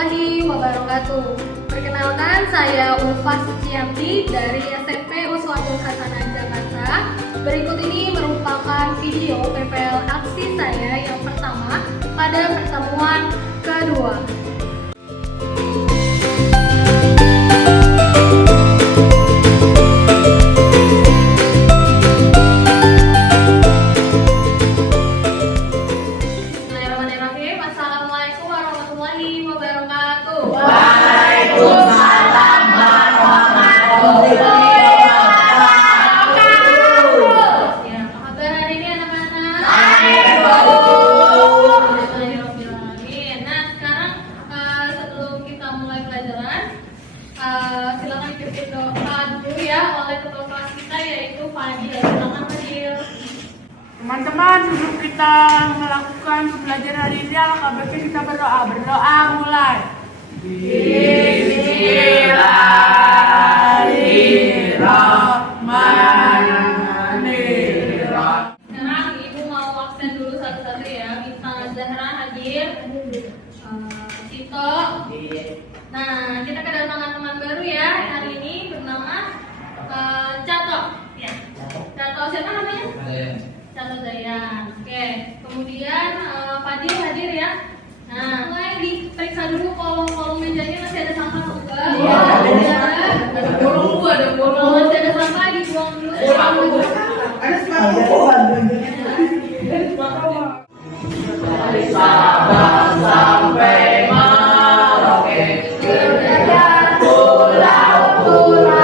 warahmatullahi wabarakatuh. Perkenalkan, saya Ulfa Suciyanti dari SMP Uswatul Hasanah Jakarta. Berikut ini merupakan video PPL aksi saya yang pertama pada pertemuan kedua. Assalamualaikum warahmatullahi wabarakatuh. Waalaikumsalam warahmatullahi wabarakatuh. Ya, apa kabar hari ini anak-anak? Baik, Bu. Alhamdulillahirobbilalamin. Nah, sekarang sebelum kita mulai pelajaran, silakan dipimpin doa dulu ya oleh ketua kelas kita yaitu Fadil. Silakan Fadil. Teman-teman, sebelum kita melakukan pembelajaran hari ini, alangkah baiknya kita berdoa. Berdoa mulai. Bismillahirrahmanirrahim. Sekarang Ibu mau absen dulu satu-satu ya. Minta Zahra hadir, Cito. Nah, kita kedatangan teman baru ya hari ini bernama Cato. Ya. Cato siapa namanya? Cato Zayan. Oke. Kemudian Fadil hadir ya. Nah, mulai diperiksa dulu kolom mejanya masih ada sampah atau enggak? Iya, Ada borong, ada borong. Masih ada sampah dibuang dulu. Dari Sabang sampai Merauke, berada pulau-pulau,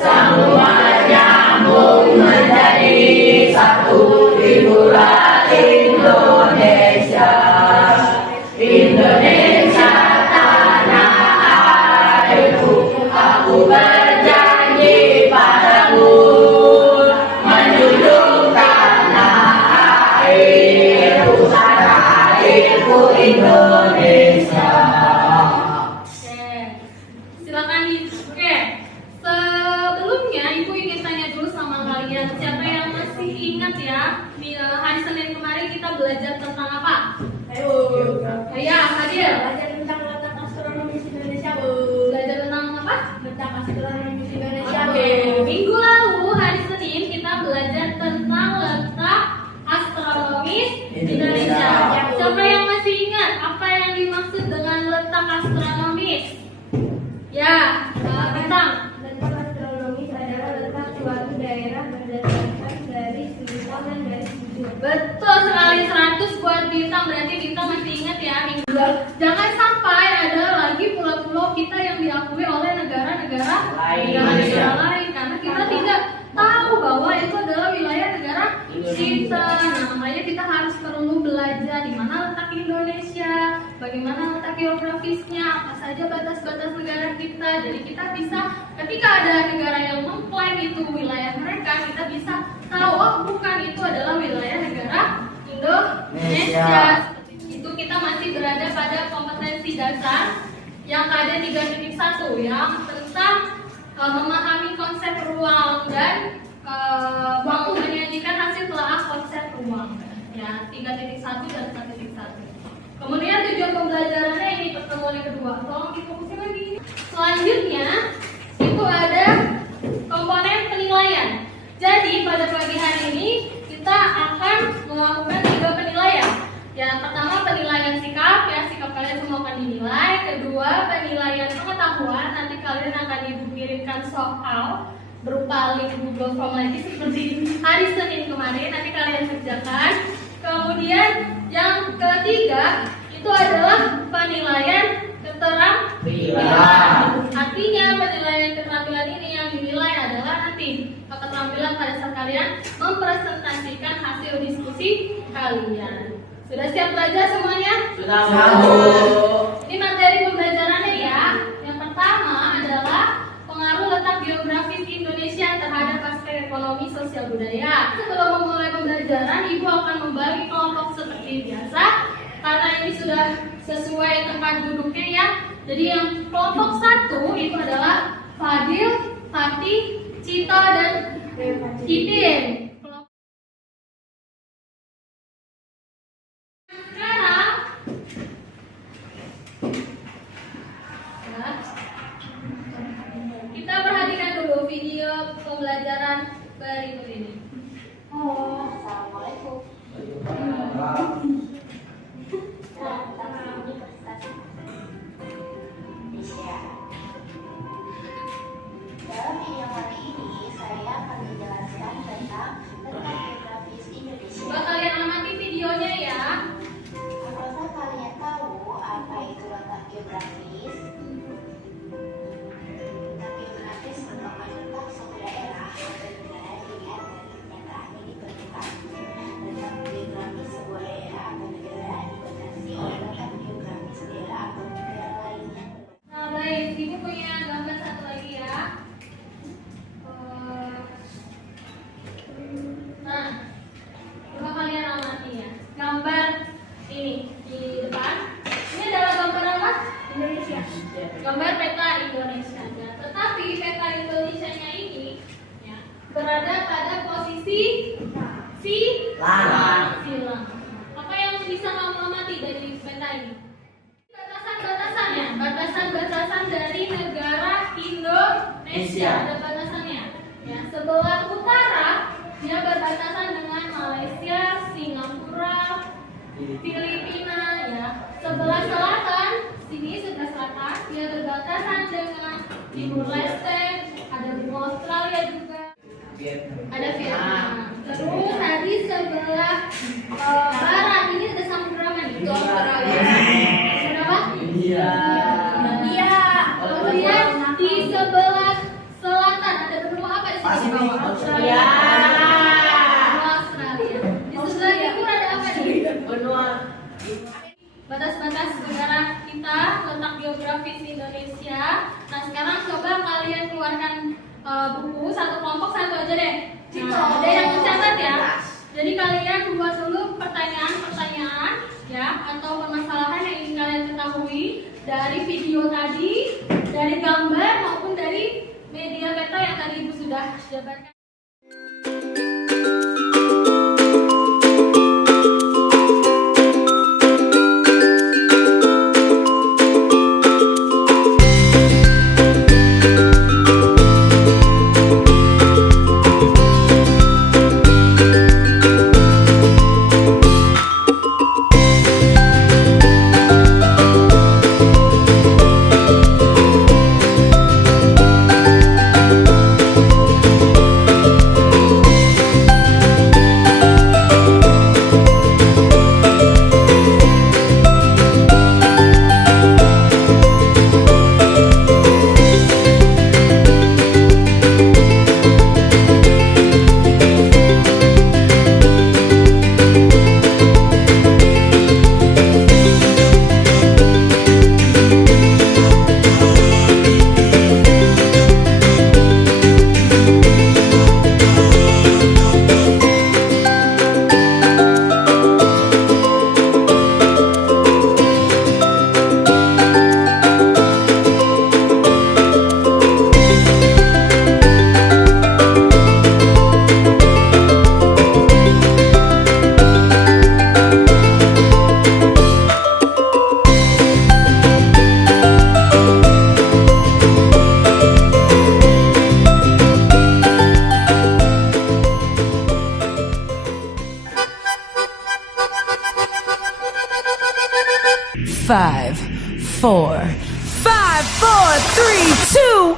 semua nyambung menjadi satu hiburan Indonesia. Indonesia tanah airku, aku berjanji padamu menjunjung tanah airku, tanah airku Indonesia. Oke. Silakan Oke. Sebelumnya Ibu ingin tanya dulu sama kalian, siapa yang masih ingat ya di hari Senin kemarin kita belajar tentang apa? Ya, Fadil. Belajar tentang letak astronomis Indonesia, Bu. Belajar tentang apa? Letak astronomis Indonesia, Oke, Bu. minggu lalu hari Senin kita belajar tentang letak astronomis Indonesia. Siapa yang masih ingat apa yang dimaksud dengan letak astronomis? Ya, tentang Letak astronomis adalah letak suatu daerah berdasarkan garis bintang dan garis bujur. betul sekali 100 buat bintang, berarti bintang masih ingat ya minggu lalu. Jangan sampai ada lagi pulau-pulau kita yang diakui oleh negara-negara lain karena kita tidak tahu bahwa itu adalah wilayah negara kita. Nah, makanya kita harus perlu belajar di mana letak Indonesia, bagaimana letak geografisnya, apa saja batas-batas negara kita. Jadi kita bisa ketika ada negara yang mengklaim itu wilayah mereka, kita bisa tahu oh bukan itu adalah wilayah negara Indonesia. Itu kita masih berada pada kompetensi dasar yang ada 3.1 yang tentang memahami konsep ruang dan waktu menyajikan hasil telaah konsep ruang ya 3.1 dan 4.1. Kemudian tujuan pembelajarannya ini pertemuan yang kedua. Tolong difokusin lagi. Selanjutnya itu ada komponen penilaian. Jadi pada pagi hari ini kita akan melakukan 3 penilaian. Yang pertama penilaian sikap, ya sikap kalian semua akan dinilai. Kedua penilaian pengetahuan, nanti kalian akan Ibu kirimkan soal berupa link Google Form lagi seperti hari Senin kemarin, nanti kalian kerjakan. Kemudian yang ketiga itu adalah penilaian keterampilan. Artinya penilaian keterampilan ini yang dinilai adalah nanti keterampilan pada saat kalian mempresentasikan hasil diskusi kalian. Sudah siap belajar semuanya? Sudah, Bu. Ini materi pembelajarannya ya. Yang pertama adalah pengaruh letak geografis Indonesia terhadap aspek ekonomi, sosial, budaya. Sebelum memulai pembelajaran, Ibu akan membagi kelompok seperti biasa karena ini sudah sesuai tempat duduknya ya. Jadi yang kelompok 1 itu adalah Fadil, Fatih, Cito, dan Titin. Sekarang berikut ini. Assalamualaikum. Dalam video kali ini saya akan menjelaskan tentang letak geografis Indonesia. Coba kalian amati videonya ya. Apakah kalian tahu apa itu letak geografis? Letak geografis merupakan letak suatu daerah atau negara dilihat dari penyataannya di permukaan. Letak geografis sebuah daerah atau negara dibatasi oleh letak geografis daerah atau negara lainnya. Nah baik, ibu punya gambar satu lagi ya. Nah, coba kalian amati ya. Gambar ini di depan. Ini adalah gambar apa? Indonesia. Gambar peta Indonesia. Ya. Tetapi peta Indonesia-nya ini ya, berada pada posisi silang. Apa yang bisa kamu amati dari peta ini? Batasan-batasannya, batasan-batasan dari negara Indonesia. Ada batasannya. Ya, sebelah utara dia berbatasan dengan Malaysia, Singapura, Filipina, ya. Sebelah selatan, sini sebelah selatan, dia berbatasan dengan Timur Leste, ada benua Australia juga, ada Vietnam. Terus tadi sebelah barat ini ada samudra mana? Itu Australia. Berapa? India. Kemudian di sebelah selatan ada benua apa di sini? Australia. Di sebelah timur ada apa nih? Benua. Batas-batas negara kita, letak geografis Indonesia. Nah sekarang coba kalian keluarkan buku satu kelompok satu aja deh. Nah, ada yang mencatat ya. Jadi kalian buat dulu pertanyaan-pertanyaan ya atau permasalahan yang ingin kalian ketahui dari video tadi, dari gambar maupun dari media peta yang tadi Ibu sudah jabarkan. Five, four, 3, 2.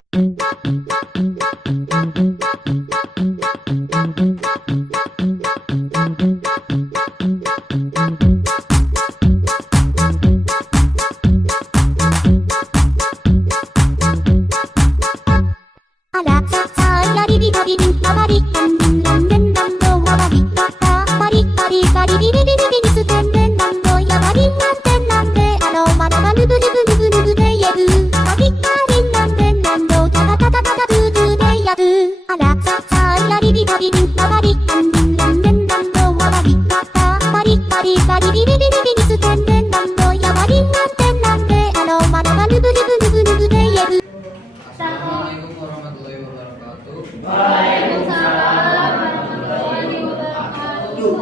Assalamualaikum warahmatullahi wabarakatuh. Waalaikumsalam warahmatullahi wabarakatuh.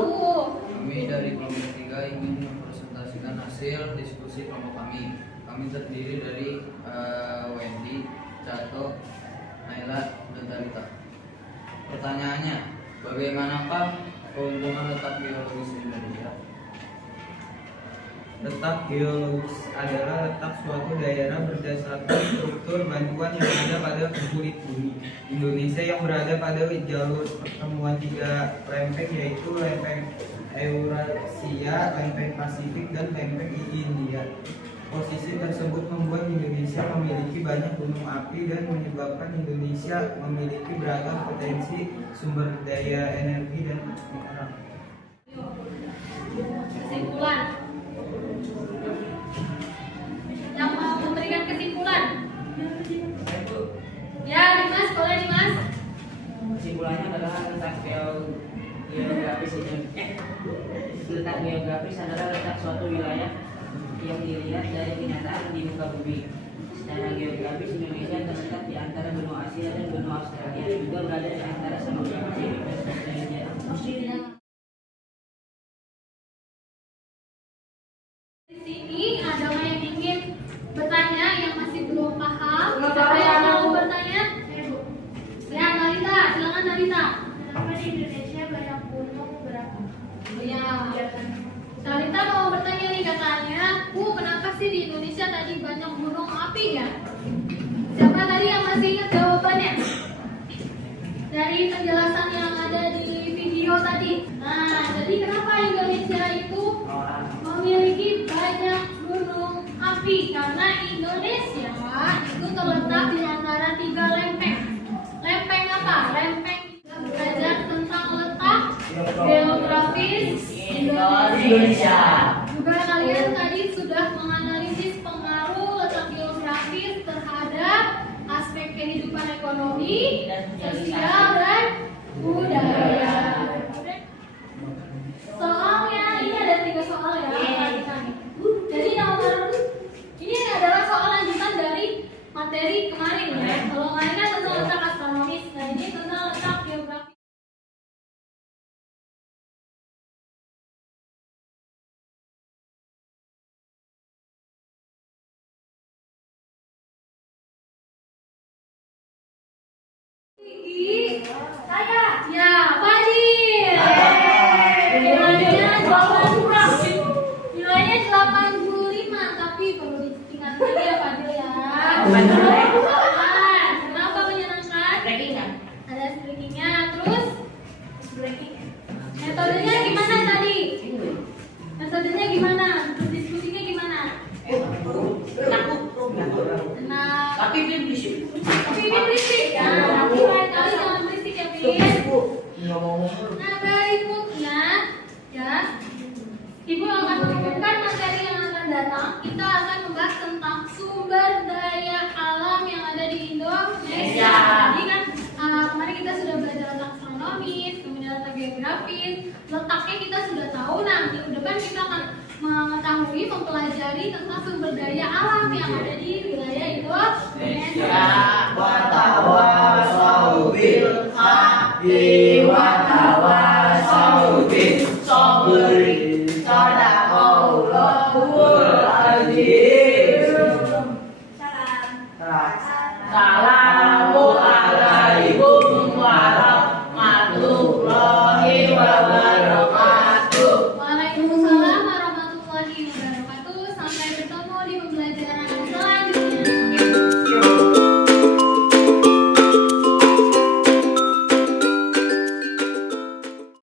Kami dari kelompok 3 ingin mempresentasikan hasil diskusi kelompok kami. Kami terdiri dari Wendy, Cato, Naila, dan Talita. Pertanyaannya, bagaimanakah keuntungan letak geologis Indonesia? Letak geologis adalah letak suatu daerah berdasarkan struktur batuan yang ada pada kulit bumi. Indonesia yang berada pada jalur pertemuan tiga lempeng, yaitu lempeng Eurasia, lempeng Pasifik, dan lempeng India. Posisi tersebut membuat Indonesia memiliki banyak gunung api dan menyebabkan Indonesia memiliki beragam potensi sumber daya energi dan mineral. Kesimpulan. Yang mau memberikan kesimpulan. Ya, Dimas, boleh Dimas. Kesimpulannya adalah letak geografis letak geografis adalah letak suatu wilayah yang dilihat dari kenyataan di muka bumi. Secara geografis Indonesia terletak di antara benua Asia dan benua Australia, juga berada di antara Samudra Pasifik dan Australia. Di sini ada yang ingin bertanya yang masih belum paham. Siapa yang mau bertanya? Ya, Nalita, silakan Nalita. Kenapa di Indonesia banyak gunung berapa? Ya. Nalita mau bertanya nih, katanya, kenapa sih di Indonesia tadi banyak gunung api ya? Siapa tadi yang masih ingat jawabannya? Dari penjelasan yang ada di video tadi. Nah, jadi kenapa Indonesia itu memiliki banyak gunung api? Karena Indonesia itu terletak di antara tiga lempeng. Lempeng apa? Lempeng kita belajar tentang letak geografis Indonesia. Juga kalian tadi sudah menganalisis pengaruh letak geografis terhadap aspek kehidupan ekonomi, sosial, dan budaya. Soalnya ini ada 3 soal ya. Jadi ini adalah soal lanjutan dari materi kemarin ya. Kalau kemarin kan tentang letak astronomis, nah ini tentang letak geografis. Saya. Ya, Fadil. Nilainya 85, tapi perlu diingat lagi ya Fadil ya. Kenapa menyenangkan? Ada streakingnya, terus metodenya gimana tadi? Metodenya gimana? Diskusinya gimana? Nah, tapi berisik ya. Tapi lain kali jangan berisik ya, Bin. Nah, berikutnya ya, Ibu akan memberikan materi yang akan datang. Kita akan membahas tentang sumber daya alam yang ada di Indonesia. Jadi kan kemarin kita sudah belajar tentang astronomis, kemudian letak geografis, letaknya kita sudah tahu. Nah, minggu depan kita akan mengetahui, mempelajari tentang sumber daya alam yang ada di wilayah Indonesia.